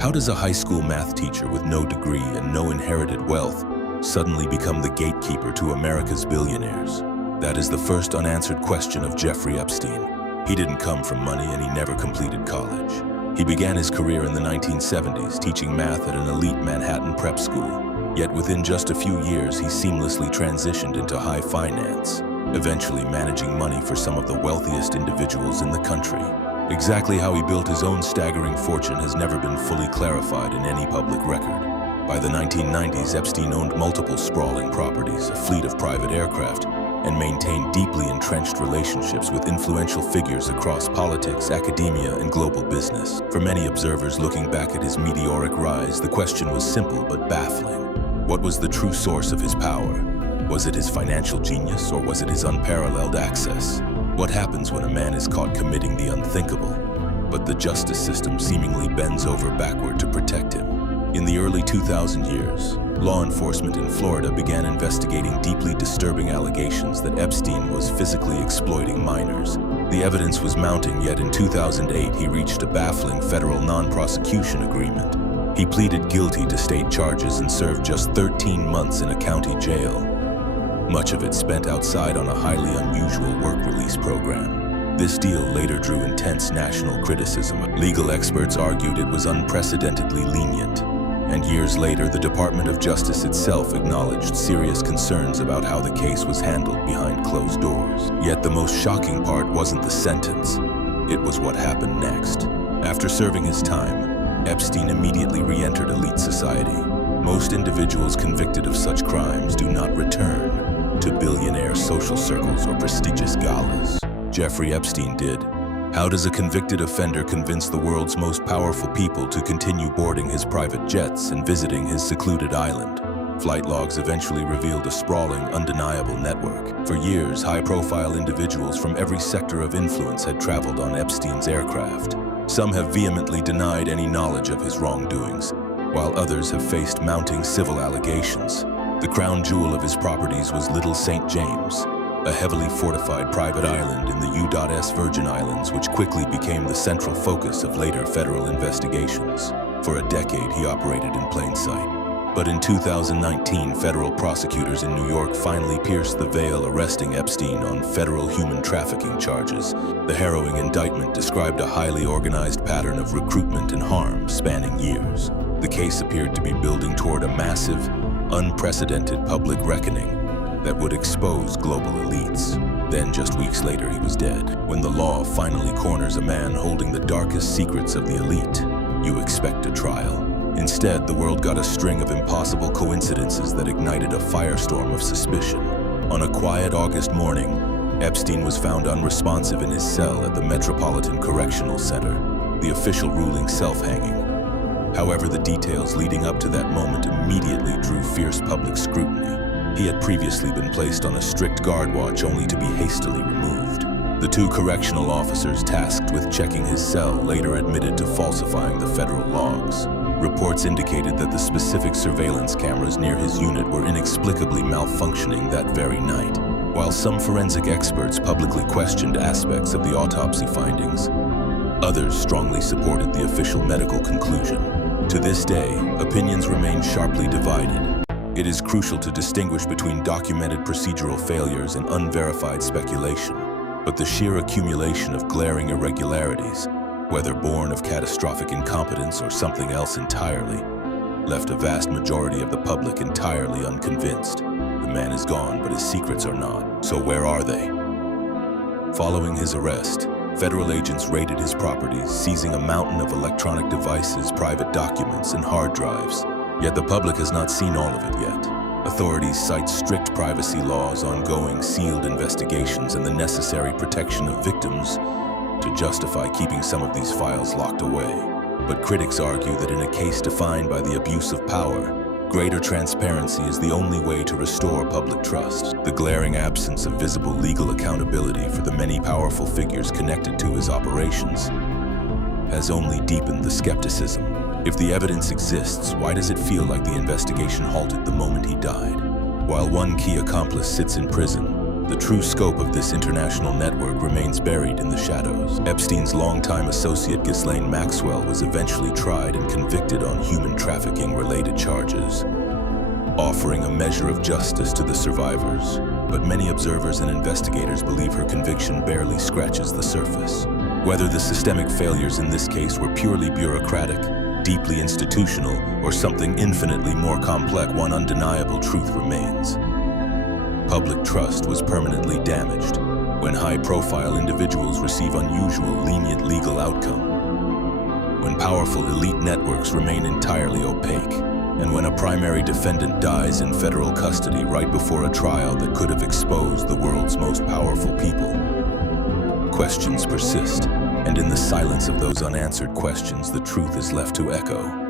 How does a high school math teacher with no degree and no inherited wealth suddenly become the gatekeeper to America's billionaires? That is the first unanswered question of Jeffrey Epstein. He didn't come from money and he never completed college. He began his career in the 1970s teaching math at an elite Manhattan prep school. Yet within just a few years, he seamlessly transitioned into high finance, eventually managing money for some of the wealthiest individuals in the country. Exactly how he built his own staggering fortune has never been fully clarified in any public record. By the 1990s, Epstein owned multiple sprawling properties, a fleet of private aircraft, and maintained deeply entrenched relationships with influential figures across politics, academia, and global business. For many observers looking back at his meteoric rise, the question was simple but baffling. What was the true source of his power? Was it his financial genius, or was it his unparalleled access? What happens when a man is caught committing the unthinkable, but the justice system seemingly bends over backward to protect him? In the early 2000 years, law enforcement in Florida began investigating deeply disturbing allegations that Epstein was physically exploiting minors. The evidence was mounting, yet in 2008 he reached a baffling federal non-prosecution agreement. He pleaded guilty to state charges and served just 13 months in a county jail, much of it spent outside on a highly unusual work release program. This deal later drew intense national criticism. Legal experts argued it was unprecedentedly lenient, and years later, the Department of Justice itself acknowledged serious concerns about how the case was handled behind closed doors. Yet the most shocking part wasn't the sentence, it was what happened next. After serving his time, Epstein immediately re-entered elite society. Most individuals convicted of such crimes do not return to billionaire social circles or prestigious galas. Jeffrey Epstein did. How does a convicted offender convince the world's most powerful people to continue boarding his private jets and visiting his secluded island? Flight logs eventually revealed a sprawling, undeniable network. For years, high-profile individuals from every sector of influence had traveled on Epstein's aircraft. Some have vehemently denied any knowledge of his wrongdoings, while others have faced mounting civil allegations. The crown jewel of his properties was Little St. James, a heavily fortified private island in the U.S. Virgin Islands, which quickly became the central focus of later federal investigations. For a decade, he operated in plain sight. But in 2019, federal prosecutors in New York finally pierced the veil, arresting Epstein on federal human trafficking charges. The harrowing indictment described a highly organized pattern of recruitment and harm spanning years. The case appeared to be building toward a massive, unprecedented public reckoning that would expose global elites. Then, just weeks later, he was dead. When the law finally corners a man holding the darkest secrets of the elite, you expect a trial. Instead, the world got a string of impossible coincidences that ignited a firestorm of suspicion. On a quiet August morning, Epstein was found unresponsive in his cell at the Metropolitan Correctional Center, the official ruling self-hanging. However, the details leading up to that moment immediately drew fierce public scrutiny. He had previously been placed on a strict guard watch only to be hastily removed. The two correctional officers tasked with checking his cell later admitted to falsifying the federal logs. Reports indicated that the specific surveillance cameras near his unit were inexplicably malfunctioning that very night. While some forensic experts publicly questioned aspects of the autopsy findings, others strongly supported the official medical conclusion. To this day, opinions remain sharply divided. It is crucial to distinguish between documented procedural failures and unverified speculation. But the sheer accumulation of glaring irregularities, whether born of catastrophic incompetence or something else entirely, left a vast majority of the public entirely unconvinced. The man is gone, but his secrets are not. So where are they? Following his arrest, federal agents raided his properties, seizing a mountain of electronic devices, private documents, and hard drives. Yet the public has not seen all of it yet. Authorities cite strict privacy laws, ongoing sealed investigations, and the necessary protection of victims to justify keeping some of these files locked away. But critics argue that in a case defined by the abuse of power, greater transparency is the only way to restore public trust. The glaring absence of visible legal accountability for the many powerful figures connected to his operations has only deepened the skepticism. If the evidence exists, why does it feel like the investigation halted the moment he died? While one key accomplice sits in prison, The true scope of this international network remains buried in the shadows. Epstein's longtime associate Ghislaine Maxwell was eventually tried and convicted on human trafficking-related charges, offering a measure of justice to the survivors. But many observers and investigators believe her conviction barely scratches the surface. Whether the systemic failures in this case were purely bureaucratic, deeply institutional, or something infinitely more complex, one undeniable truth remains. Public trust was permanently damaged when high-profile individuals receive unusual, lenient legal outcome, when powerful elite networks remain entirely opaque, and when a primary defendant dies in federal custody right before a trial that could have exposed the world's most powerful people. Questions persist, and in the silence of those unanswered questions, the truth is left to echo.